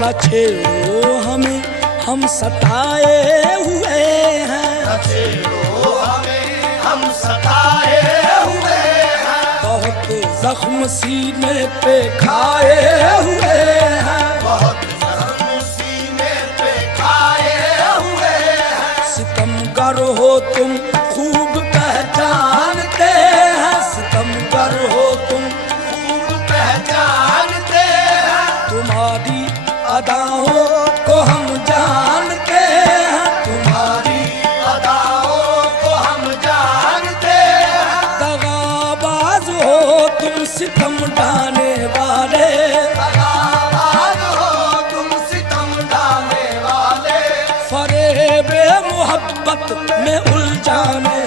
न छेड़ो हमें हम सताए हुए हैं, न छेड़ो हमें हम सताए हुए हैं, बहुत जख्म सीने पे खाए हुए हैं, बहुत जख्म सीने पे खाए हुए हैं। सितमगर हो तुम खूब पहचानते हैं, सितमगर हो तुम खूब पहचानते हैं, तुम्हारी अदाओं को हम जानते हैं, तुम्हारी अदाओं को हम जानते हैं। दगाबाज हो तुम सितम ढाने वाले, दगाबाज हो तुम सितम ढाने वाले, फरेबे मोहब्बत में उलझाने